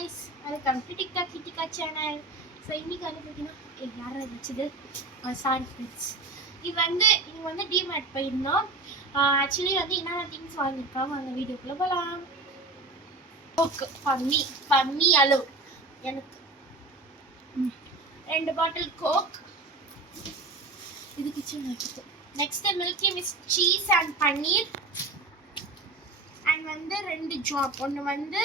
guys, welcome to TikTok Kitika channel. So இன்னைக்கு வந்து பாத்தீங்கன்னா யாரா வச்சது சாரி ஃப்ரெண்ட்ஸ். இது வந்து டிமார்ட் போயிருந்தோம். ஆக்சுவலி வந்து என்னென்ன திங்ஸ் வாங்கியிருக்காங்க அந்த வீடியோக்குள்ள போகலாம். கோக் பண்ணி அளவு எனக்கு 2 பாட்டில் கோக். இது கிச்சன் வச்சுட்டு next milky mist cheese and paneer and வந்து 2 ஜாப். ஒன்று வந்து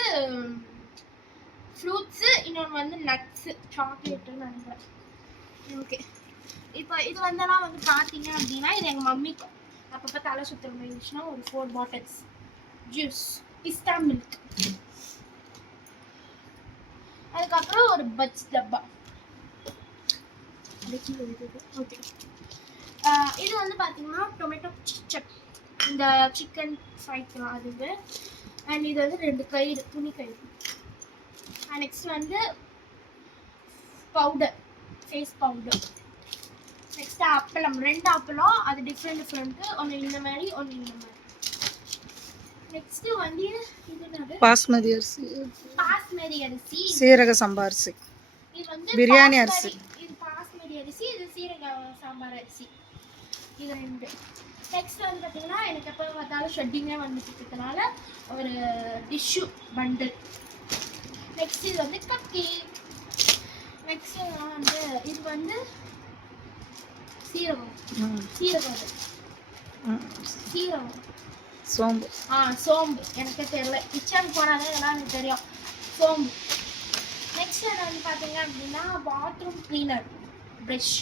ஃப்ரூட்ஸு, இன்னொன்று வந்து நட்ஸு, சாக்லேட்டுன்னு நினைக்கிறேன். ஓகே, இப்போ இது வந்தெல்லாம் வந்து பார்த்தீங்க அப்படின்னா இது எங்கள் மம்மிக்கு அப்பப்போ தலை சுற்றுற மாதிரி இருந்துச்சுன்னா ஒரு 4 பாட்டில்ஸ் ஜூஸ், பிஸ்தா மில்க். அதுக்கப்புறம் ஒரு பட்ஸ் டப்பா. ஓகே, இது வந்து பார்த்தீங்கன்னா டொமேட்டோ சிக்கன், இந்த சிக்கன் ஃப்ரைக்கலாம் அதுக்கு. அண்ட் இது வந்து 2 கயிறு, துணி கயிறு. நெக்ஸ்ட் வந்து பவுடர், ஃபேஸ் பவுடர். நெக்ஸ்ட் அப்பளம், 2 அப்பளம், அது டிஃப்ரெண்ட்டு. ஒன்று இந்த மாதிரி, ஒன்று இந்த மாதிரி. நெக்ஸ்ட் வந்து இது என்னது? பாஸ்மதி அரிசி, சீரக சம்பா அரிசி. இது வந்து பிரியாணி அரிசி. இது பாஸ்மதி அரிசி, இது சீரக சாம்பார் அரிசி. இது 2. நெக்ஸ்ட் வந்து பார்த்தீங்கன்னா எனக்கு எப்போ பார்த்தாலும் ஷெட்டிங்கே வந்துட்டு இருக்கிறதுனால ஒரு டிஷ்யூ பண்டில். நெக்ஸ்ட் இது வந்து கப் கேக். நெக்ஸ்ட் வந்து இது வந்து சீரகம் சோம்பு. சோம்பு எனக்கு தெரியல, கிச்சன் போனாலே இதெல்லாம் எனக்கு தெரியும். சோம்பு. நெக்ஸ்ட் என்ன வந்து பார்த்தீங்க அப்படின்னா பாத்ரூம் கிளீனர் ப்ரஷ்.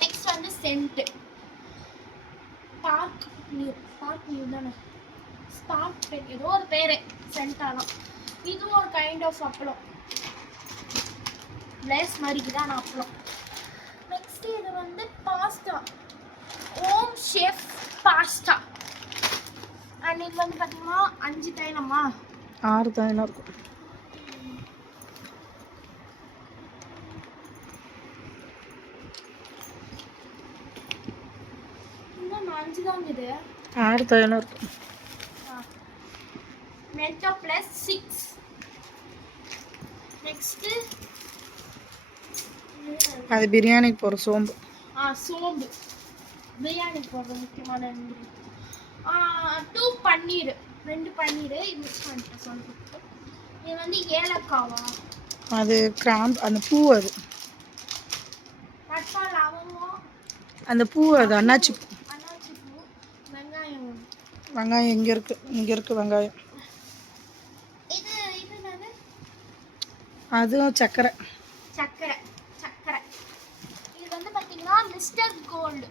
நெக்ஸ்ட் வந்து சென்ட், பார்க் நியூ தானே, ஸ்பார்க் ஏதோ ஒரு பேரு, சென்டாலாம். இது ஒரு கைண்ட் ஆஃப் அப்பளம், லேஸ் மாதிரி தான் அப்பளம். நெக்ஸ்ட் இது வந்து pasta, home chef pasta. And இது வந்து பார்த்தீங்கன்னா 5 தைலமா 6 தைலம் இருக்கும். இன்னும் 5 தான் இது, 6 தைலம் இருக்கும். மென்டோ ப்ளஸ் 6. நெக்ஸ்ட் அது பிரியாணிக்கு போகிற சோம்பு. சோம்பு பிரியாணிக்கு போடுற முக்கியமான 2 பன்னீர், 2 பன்னீர். இது மிக்ஸ் பண்ணிட்டேன் சோம்பு. இது வந்து ஏலக்காவா, அது கிராம்பு, அந்த பூ, அது பட்டை லவங்கம், அந்த பூ, அது அன்னாச்சி பூ. வெங்காயம் இங்கே இருக்கு வெங்காயம். இது என்னது? அதுவும் சக்கரை. இது வந்து பார்த்தீங்கன்னா மிஸ்டர் கோல்டு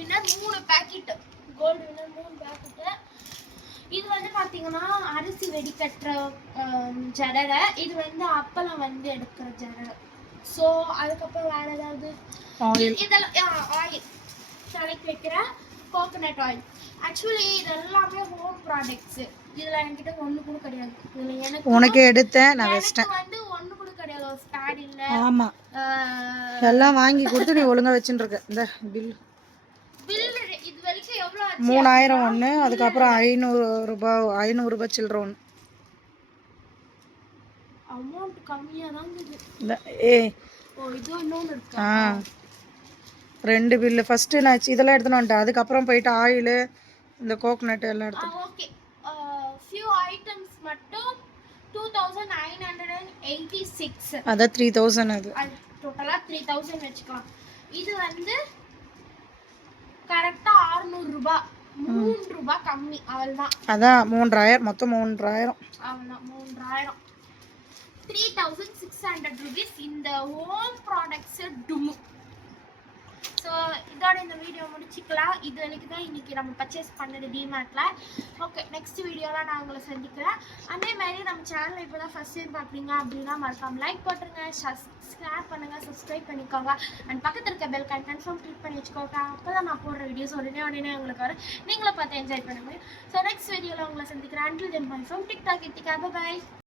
வின்னர் 3 பேக்கெட். இது வந்து பார்த்தீங்கன்னா அரிசி வெடிக்கட்டுற ஜடரை. இது வந்து அப்பளம் வந்து எடுக்கிற ஜடரை. ஸோ அதுக்கப்புறம் வேறு ஏதாவது இதெல்லாம் ஆயில் தலைக்கு வைக்கிற கோகோனட் ஆயில். ஆக்சுவலி இது எல்லாமே ஹோம் ப்ராடக்ட்ஸு. இதில் என்கிட்ட ஒன்று கூட கிடையாது. இதில் எனக்கு உனக்கு எடுத்தேன், நான் வச்சிட்டேன். வந்து ஒன்று கூட கிடையாது, ஒரு ஸ்பேட் இல்லை. ஆமாம், எல்லாம் வாங்கி கொடுத்து நீ ஒழுங்காக வச்சுட்டு இருக்க. இந்த பில் இது வரைக்கும் எவ்வளோ? 3000 ஒன்று, அதுக்கப்புறம் 500 ரூபாய் சில்லற ஒன்று. அமௌண்ட் கம்மியாக தான் இருக்குது. இது இன்னொன்று இருக்கா? 2 பில்லு. ஃபஸ்ட்டு நான் இதெல்லாம் எடுத்துன்னு வந்துட்டேன். அதுக்கப்புறம் போயிட்டு ஆயிலு, இந்த கோகோனட் எல்லாம் எடுத்தேன். ஓகே, ஃபியூ ஐட்டம்ஸ் மட்டும் 2986. அதான் 3000. அது டோட்டலாக 3000 வச்சுக்கலாம். இது வந்து கரெக்டாக 600 ரூபாய், 3 ரூபாய் கம்மி. அவள்தான், அதான் 3000, மொத்தம் 3000. அவள்தான் 3000. 3600 rupees இந்த ஹோம் ப்ராடக்ட்ஸு டுமு. ஸோ இதோட இந்த வீடியோ முடிச்சுக்கலாம். இது வரைக்கும் தான் இன்றைக்கி நம்ம பர்ச்சேஸ் பண்ணது டிமார்ட்டில். ஓகே, நெக்ஸ்ட் வீடியோவில் நான் உங்களை சந்திக்கிறேன். அதே மாதிரி நம்ம சேனலில் இப்போ தான் ஃபஸ்ட் டைம் பார்க்குறீங்க அப்படின்னா மறக்காமல் லைக் போட்டுருங்க, ஷேர் பண்ணுங்கள், சப்ஸ்கிரைப் பண்ணிக்கோங்க. அண்ட் பக்கத்தில் இருக்க பெல் கன்ஃபார்ம் கிளிக் பண்ணி வச்சுக்கோங்க. அப்போ தான் நான் போடுற வீடியோஸ் உடனே உங்களுக்கு வரும், நீங்களும் பார்த்து என்ஜாய் பண்ண முடியும். ஸோ நெக்ஸ்ட் வீடியோவில் உங்களை சந்திக்கிறேன். Until then bye from TikTok Kithika. By.